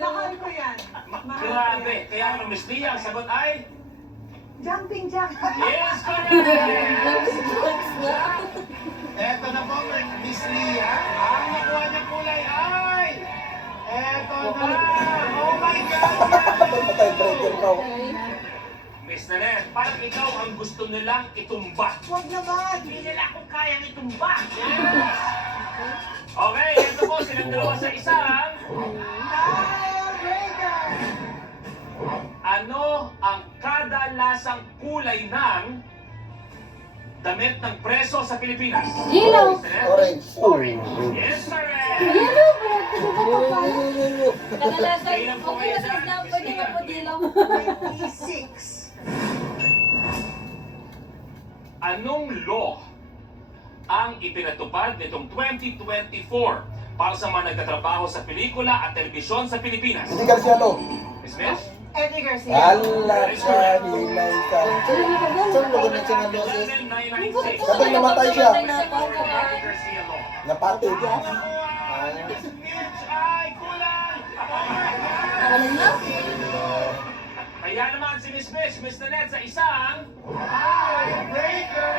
Mahal ko yan. Grabe. Kaya ang Miss Lia, ang sagot ay... Jumping jack. Yes, correct! Eto na po, Miss Lia. Ang nakuha niyang kulay ay... Eto na! Oh my God! Patay-breaker ka. Miss Nanette, parang ikaw ang gusto nilang itumba. Huwag naman. Hindi nila akong kayang itumba. Yes! Okay, ito po silang dalawa sa isang... Tiebreaker. Ano ang kadalasang kulay ng damit ng preso sa Pilipinas? Yellow. Miss Nanette? Orange. Orange. Yes, correct! Yellow, bro. Kadalasan, Kailan po okay kayo na sa dyan? snap, pwede mo po dilaw. 26. Anong law ang ipinatupad nitong 2024 para sa mga nagtatrabaho sa pelikula at telebisyon sa Pilipinas? Hindi Garcia Lo. Miss Miss? Eddie Garcia. Ala ka, hilay ka. Saan mo ganun siya ng loses? 1996. Sabay namatay siya. Garcia Law. Napatid. Miss Mitch ay kulang! Ano na? Kaya naman si Miss Mitch, Miss Nanette sa isang... Tiebreaker!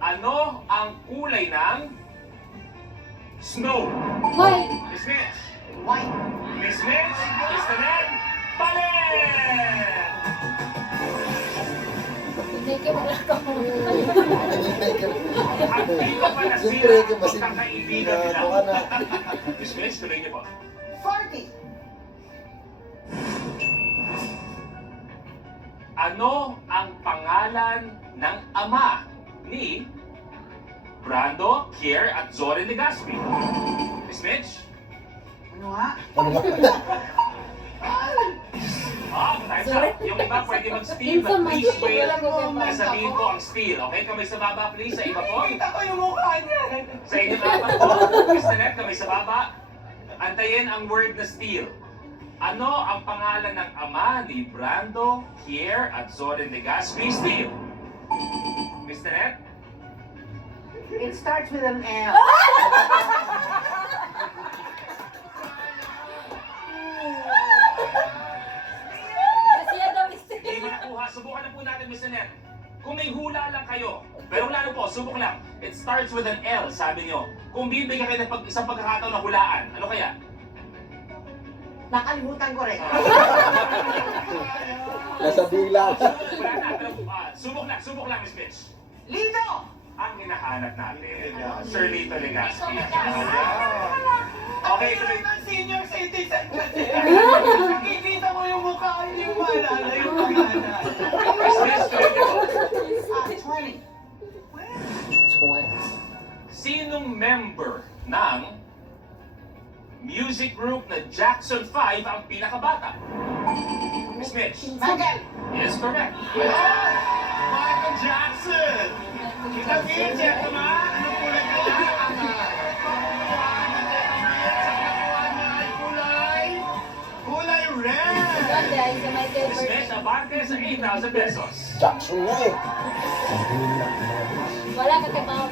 Ano ang kulay ng snow? White. Miss Mitch? White. Miss Mitch? Miss Nanette? Balik! Hindi ka maglakaw. Ang di ko pa Siyempre, nasira ang kasi pagkakaibigan nila. baka na. Miss Mitch, tuloy niyo po. 40. Ano ang pangalan ng ama ni Brando, Kier at Zorin Legaspi? Miss Mitch? Ano nga? Ano ba? Time's up. Yung iba pwede mag-steal, but please wait. Nasabihin ko ang steal. Okay, kamay sa baba please. Sa iba po. Kita ko yung mukha niya. Sa inyong apat po. Miss Nanette, kamay sa baba. Antayin ang word na steal. Ano ang pangalan ng ama ni Brando, Kier at Zorin Legaspi? Steal. Miss Nanette? It starts with an L. Kasi yan daw is Hindi mo nakuha. Subukan na po natin, Miss Nanette. Kung may hula lang kayo, pero lalo po, subok lang. It starts with an L, sabi nyo. Kung bibigyan kayo ng isang pagkakataon na hulaan, ano kaya? Nakalimutan ko rin. Nasa dila. Wala na, pero subok lang, Miss Mitch. Lito! Ang hinahanap natin, Sir Lito Legaspi. Okay, tuloy. Ng senior citizen kasi. Nakikita mo yung mukha, hindi mo maalala yung pangalan. Miss Mitch, tuloy niyo po. 20. Sinong member ng music group na Jackson 5 ang pinakabata? Miss Mitch? Michael! Yes, correct. Michael Jackson! Kita Mitch, eto na! Anong kulay ka lang? Kulay red! Ganda, isa may Miss favorite. Mitch, abante sa 8,000 pesos. Jackson nga eh. Wala ka kay Mao.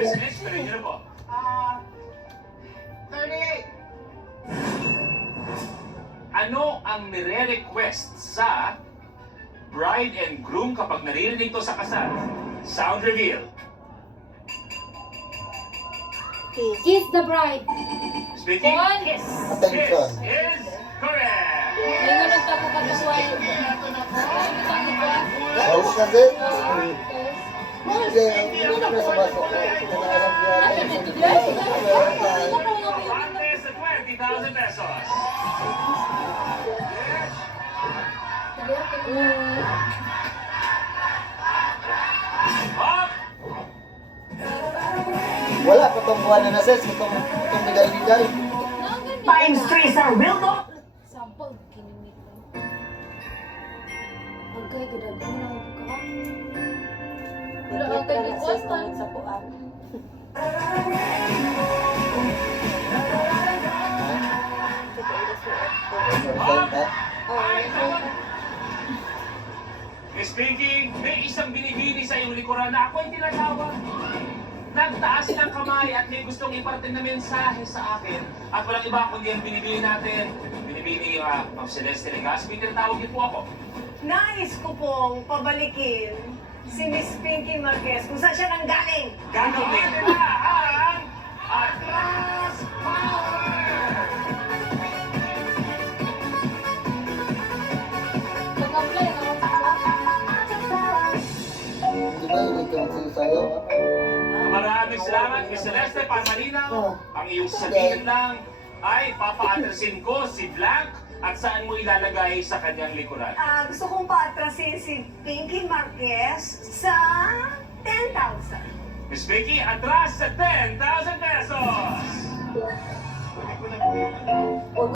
Miss Mitch, tuloy niyo na po. 38. Ano ang nire-request sa bride and groom kapag naririnig to sa kasal? Sound reveal. Kiss the bride. Speaking. One. Kiss. Attention. Kiss is correct. May ganun ka po kagasuan. Halos na din. Hindi, hindi na sa baso. Abante sa 20,000 pesos. Up. Wala, patong buwan na sis. Patong legal-legal. Times 3 sa real talk. Sampag, kinimik lang. Agay, gadagan mo lang ka. Wala ka kay requestan sa kuan. Miss Pinky, may isang binibini sa iyong likuran na ako ay tinatawag. nagtaas ng kamay at may gustong iparating na mensahe sa akin. At walang iba kundi ang binibini natin. Binibini Ma'am Celeste Legaspi. Tinatawag niyo po ako. Nais ko pong pabalikin si Miss Pinky Marquez kung saan siya nanggaling. Gagawin nila ang Atlas Power! Pag-apply, Di ba yung nagkakasisayaw? Maraming salamat, Miss Celeste, para malinaw. Ang iyong sasabihin lang ay papa-addressin ko si Blank at saan mo ilalagay sa kanyang likuran. Gusto kong paatrasin si Pinky Marquez sa 10,000. Miss Vicky, atras sa 10,000 pesos! Ay ko na po yun.